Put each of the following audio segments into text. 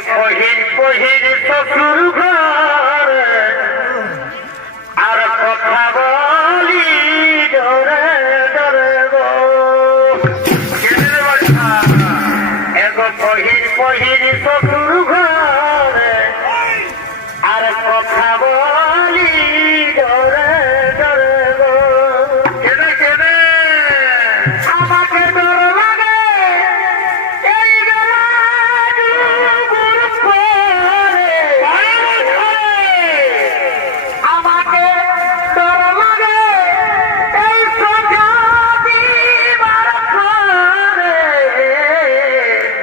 পহির পহির শ্বশুর ঘর। আর কথা বলি ডরে ডরে গো। পহির পহির শ্বশুর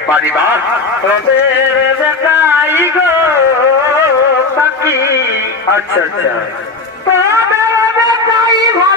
পরিবার। তোদের বেটাই গো পাখি। আচ্ছা আচ্ছা। ভাবে তলে তলে